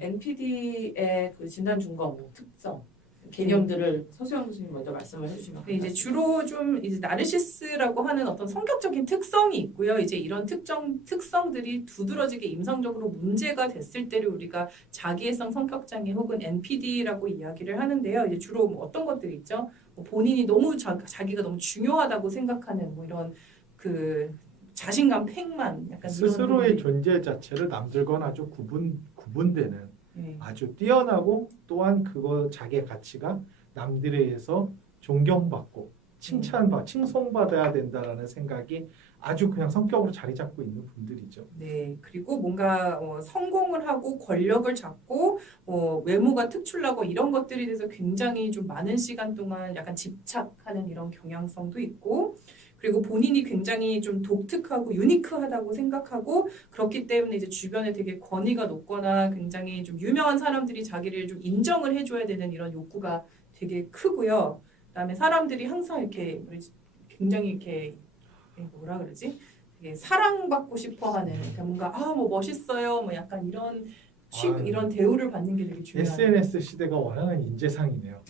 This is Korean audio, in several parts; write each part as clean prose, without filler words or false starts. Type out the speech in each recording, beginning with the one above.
NPD의 그 진단 준거 특성 개념들을 서수영 교수님 먼저 말씀을 해주시면 이제 주로 좀 이제 나르시스라고 하는 어떤 성격적인 특성이 있고요. 이제 이런 특성들이 두드러지게 임상적으로 문제가 됐을 때를 우리가 자기애성 성격장애 혹은 NPD라고 이야기를 하는데요. 이제 주로 뭐 어떤 것들이 있죠? 뭐 본인이 너무 자기가 너무 중요하다고 생각하는 뭐 이런 그 자신감 팽만 약간 스스로의 존재 자체를 남들과는 아주 구분되는 아주 뛰어나고 또한 그거 자기의 가치가 남들에 의해서 존경받고 칭송받아야 된다라는 생각이 아주 그냥 성격으로 자리 잡고 있는 분들이죠. 네, 그리고 뭔가 성공을 하고 권력을 잡고 외모가 특출나고 이런 것들에 대해서 굉장히 좀 많은 시간 동안 약간 집착하는 이런 경향성도 있고 그리고 본인이 굉장히 좀 독특하고 유니크하다고 생각하고 그렇기 때문에 이제 주변에 되게 권위가 높거나 굉장히 좀 유명한 사람들이 자기를 좀 인정을 해줘야 되는 이런 욕구가 되게 크고요. 그다음에 사람들이 항상 이렇게 굉장히 이렇게 뭐라 그러지? 되게 사랑받고 싶어하는 그러니까 뭔가 뭐 멋있어요, 뭐 약간 이런 대우를 받는 게 되게 중요해요. SNS 시대가 원하는 인재상이네요.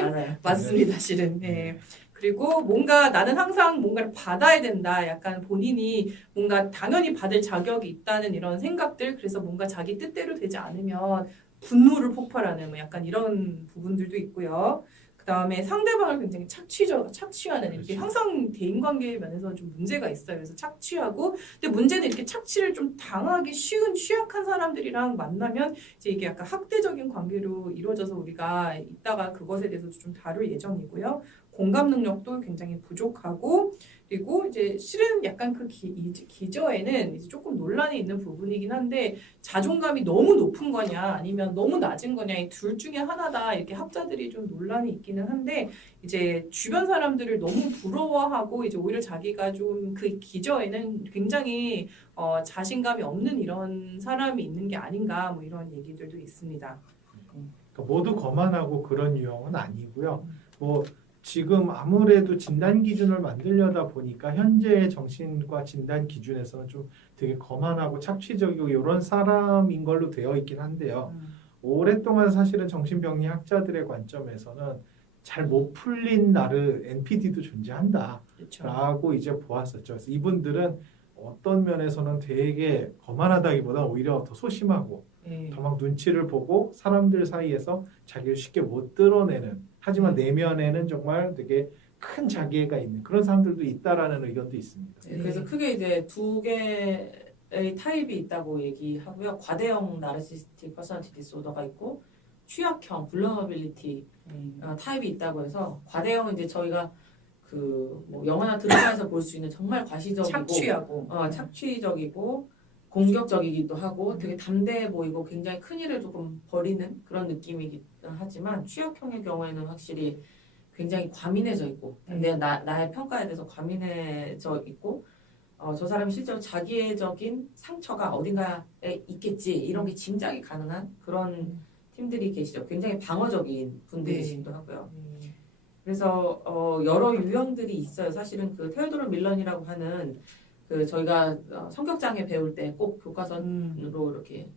맞아요. 맞습니다, 실은. 네. 그리고 뭔가 나는 항상 뭔가를 받아야 된다. 약간 본인이 뭔가 당연히 받을 자격이 있다는 이런 생각들. 그래서 뭔가 자기 뜻대로 되지 않으면 분노를 폭발하는 뭐 약간 이런 부분들도 있고요. 그다음에 상대방을 굉장히 착취하는 이렇게 그렇죠. 항상 대인관계 면에서 좀 문제가 있어요. 그래서 착취하고 근데 문제는 이렇게 착취를 좀 당하기 쉬운 취약한 사람들이랑 만나면 이제 이게 약간 학대적인 관계로 이루어져서 우리가 이따가 그것에 대해서 좀 다룰 예정이고요. 공감 능력도 굉장히 부족하고 그리고 이제 실은 약간 그 기저에는 이제 조금 논란이 있는 부분이긴 한데 자존감이 너무 높은 거냐 아니면 너무 낮은 거냐 이 둘 중에 하나다 이렇게 학자들이 좀 논란이 있기는 한데 이제 주변 사람들을 너무 부러워하고 이제 오히려 자기가 좀 그 기저에는 굉장히 자신감이 없는 이런 사람이 있는 게 아닌가 뭐 이런 얘기들도 있습니다. 그러니까 모두 거만하고 그런 유형은 아니고요. 뭐 지금 아무래도 진단 기준을 만들려다 보니까 현재의 정신과 진단 기준에서는 좀 되게 거만하고 착취적이고 이런 사람인 걸로 되어 있긴 한데요. 오랫동안 사실은 정신병리 학자들의 관점에서는 잘 못 풀린 NPD도 존재한다 그렇죠. 라고 이제 보았었죠. 그래서 이분들은 어떤 면에서는 되게 거만하다기보다 오히려 더 소심하고 더 막 눈치를 보고 사람들 사이에서 자기를 쉽게 못 드러내는 하지만 내면에는 정말 되게 큰 자기애가 있는 그런 사람들도 있다라는 의견도 있습니다. 네, 그래서 크게 이제 두 개의 타입이 있다고 얘기하고요. 과대형 나르시스틱 퍼스널티 디스오더가 있고 취약형 vulnerability 타입이 있다고 해서 과대형은 이제 저희가 그 뭐 영화나 드라마에서 볼 수 있는 정말 과시적이고 착취적이고 공격적이기도 하고 되게 담대해 보이고 굉장히 큰 일을 조금 벌이는 그런 느낌이긴 하지만 취약형의 경우에는 확실히 굉장히 과민해져 있고 나의 평가에 대해서 과민해져 있고 저 사람이 실제로 자기애적인 상처가 어딘가에 있겠지 이런 게 짐작이 가능한 그런 팀들이 계시죠. 굉장히 방어적인 분들이시기도 하고요. 그래서 여러 유형들이 있어요. 사실은 그 테오도르 밀런이라고 하는 그 저희가 성격장애 배울 때 꼭 교과서로 이렇게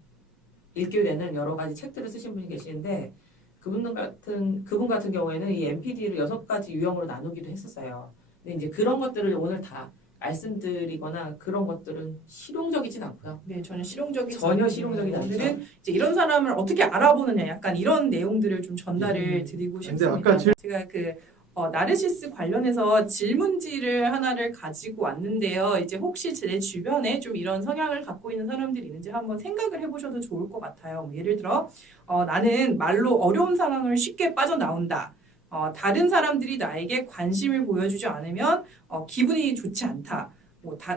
읽게 되는 여러 가지 책들을 쓰신 분이 계시는데 그분 같은 경우에는 이 NPD를 6가지 유형으로 나누기도 했었어요. 근데 이제 그런 것들을 오늘 다 말씀드리거나 그런 것들은 실용적이진 않고요. 네, 전혀 실용적이지 전혀 실용적이지 않죠. 오늘은 이제 이런 사람을 어떻게 알아보느냐 약간 이런 내용들을 좀 전달을 드리고 싶습니다. 아까 제가 나르시스 관련해서 질문지를 하나를 가지고 왔는데요. 이제 혹시 제 주변에 좀 이런 성향을 갖고 있는 사람들이 있는지 한번 생각을 해보셔도 좋을 것 같아요. 뭐 예를 들어 나는 말로 어려운 상황을 쉽게 빠져나온다. 다른 사람들이 나에게 관심을 보여주지 않으면 기분이 좋지 않다.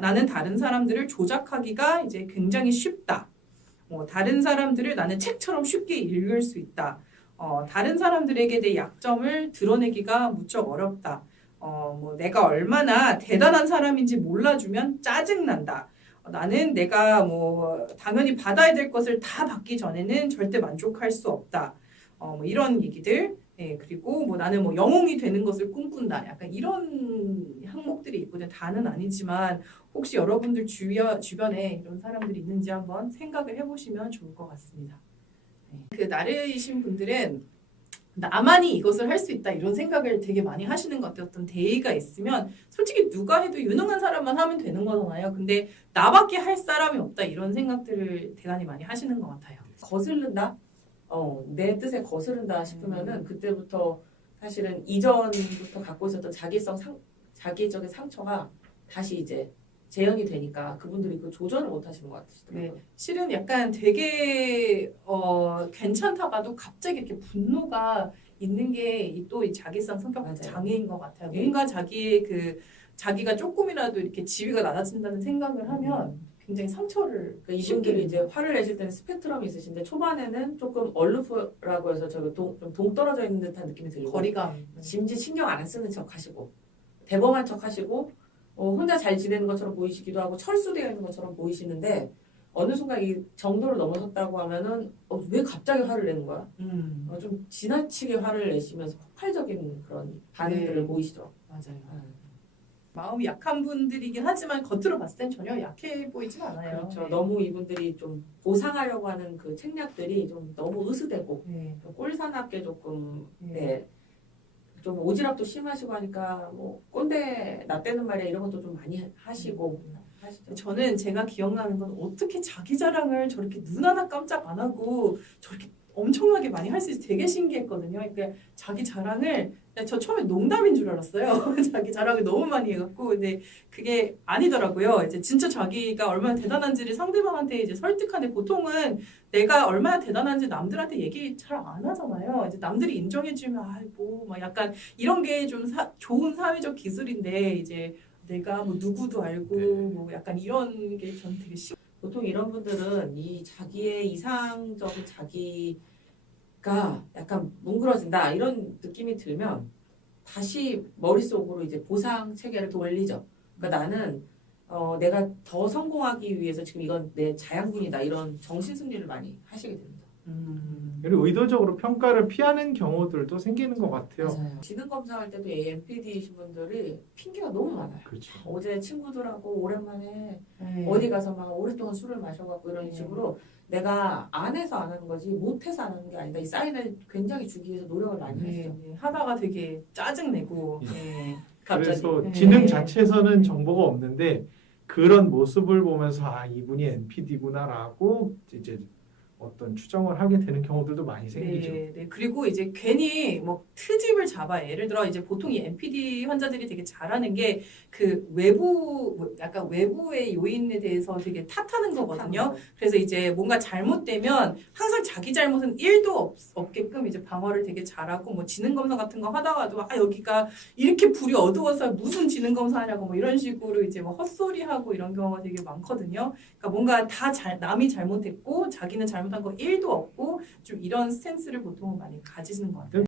나는 다른 사람들을 조작하기가 이제 굉장히 쉽다. 다른 사람들을 나는 책처럼 쉽게 읽을 수 있다. 다른 사람들에게 내 약점을 드러내기가 무척 어렵다. 내가 얼마나 대단한 사람인지 몰라주면 짜증난다. 나는 내가 당연히 받아야 될 것을 다 받기 전에는 절대 만족할 수 없다. 이런 얘기들. 네, 그리고 나는 영웅이 되는 것을 꿈꾼다. 약간 이런 항목들이 있거든요. 다는 아니지만 혹시 여러분들 주변에 이런 사람들이 있는지 한번 생각을 해보시면 좋을 것 같습니다. 그 나르이신 분들은 나만이 이것을 할 수 있다 이런 생각을 되게 많이 하시는 것 같아요. 어떤 대의가 있으면 솔직히 누가 해도 유능한 사람만 하면 되는 거잖아요. 근데 나밖에 할 사람이 없다 이런 생각들을 대단히 많이 하시는 것 같아요. 거슬른다? 내 뜻에 거스른다 싶으면은 그때부터 사실은 이전부터 갖고 있었던 자기적인 상처가 다시 이제 재현이 되니까 그분들이 그 조절을 못 하시는 것 같으시더라고요. 실은 약간 되게 괜찮다가도 갑자기 이렇게 분노가 있는 게 또 이 자기성 성격 맞아요. 장애인 것 같아요. 네. 뭔가 자기가 조금이라도 이렇게 지위가 낮아진다는 생각을 하면 굉장히 상처를 그러니까 이분들이 이제 화를 내실 때는 스펙트럼이 있으신데 초반에는 조금 얼루프라고 해서 좀 동떨어져 있는 듯한 느낌이 들고 거리감. 심지어 신경 안 쓰는 척 하시고 대범한 척 하시고 혼자 잘 지내는 것처럼 보이시기도 하고 철수되어 있는 것처럼 보이시는데 어느 순간 이 정도를 넘어섰다고 하면은 왜 갑자기 화를 내는 거야? 좀 지나치게 화를 내시면서 폭발적인 그런 반응들을 네. 보이시죠. 맞아요. 마음이 약한 분들이긴 하지만 겉으로 봤을 땐 전혀 약해 보이진 않아요. 그렇죠. 너무 이분들이 좀 보상하려고 하는 그 책략들이 좀 너무 으스대고 네. 꼴사납게 조금 네. 좀 오지랖도 심하시고 하니까 뭐 꼰대 나 떼는 말이야 이런 것도 좀 많이 하시고 하시죠. 저는 제가 기억나는 건 어떻게 자기 자랑을 저렇게 눈 하나 깜짝 안 하고 저렇게 엄청나게 많이 할 수 있어서 되게 신기했거든요. 그러니까 자기 자랑을 저 처음에 농담인 줄 알았어요. 자기 자랑을 너무 많이 해갖고 근데 그게 아니더라고요. 이제 진짜 자기가 얼마나 대단한지를 상대방한테 이제 설득하는데 보통은 내가 얼마나 대단한지 남들한테 얘기 잘 안 하잖아요. 이제 남들이 인정해주면 막 약간 이런 게 좀 좋은 사회적 기술인데 이제 내가 뭐 누구도 알고 뭐 약간 이런 게 전 되게 보통 이런 분들은 이 자기의 이상적인 자기가 약간 뭉그러진다 이런 느낌이 들면 다시 머릿속으로 이제 보상 체계를 돌리죠. 그러니까 나는 내가 더 성공하기 위해서 지금 이건 내 자양분이다 이런 정신 승리를 많이 하시게 됩니다. 그리고 의도적으로 평가를 피하는 경우들도 생기는 것 같아요. 맞아요. 지능 검사할 때도 NPD이신 분들이 핑계가 너무 많아요. 그렇죠. 어제 친구들하고 오랜만에 네. 어디 가서 막 오랫동안 술을 마셔갖고 이런 네. 식으로 내가 안 해서 안 하는 거지 못해서 안 하는 게 아니다. 이 사인을 굉장히 주기 위해서 노력을 많이 하시죠. 하다가 되게 짜증내고 갑자기. 그래서 네. 지능 자체에서는 정보가 없는데 그런 모습을 보면서 이분이 NPD구나라고 이제 어떤 추정을 하게 되는 경우들도 많이 생기죠. 네. 그리고 이제 괜히 뭐 트집을 잡아 예를 들어 이제 보통 이 NPD 환자들이 되게 잘하는 게 그 약간 외부의 요인에 대해서 되게 탓하는 거거든요. 그래서 이제 뭔가 잘못되면 항상 자기 잘못은 1도 없게끔 이제 방어를 되게 잘하고 뭐 지능 검사 같은 거 하다가도 여기가 이렇게 불이 어두워서 무슨 지능 검사하냐고 뭐 이런 식으로 이제 뭐 헛소리하고 이런 경우가 되게 많거든요. 그러니까 뭔가 남이 잘못했고 자기는 잘못한 거 1도 없고 좀 이런 스탠스를 보통은 많이 가지시는 것 같아요.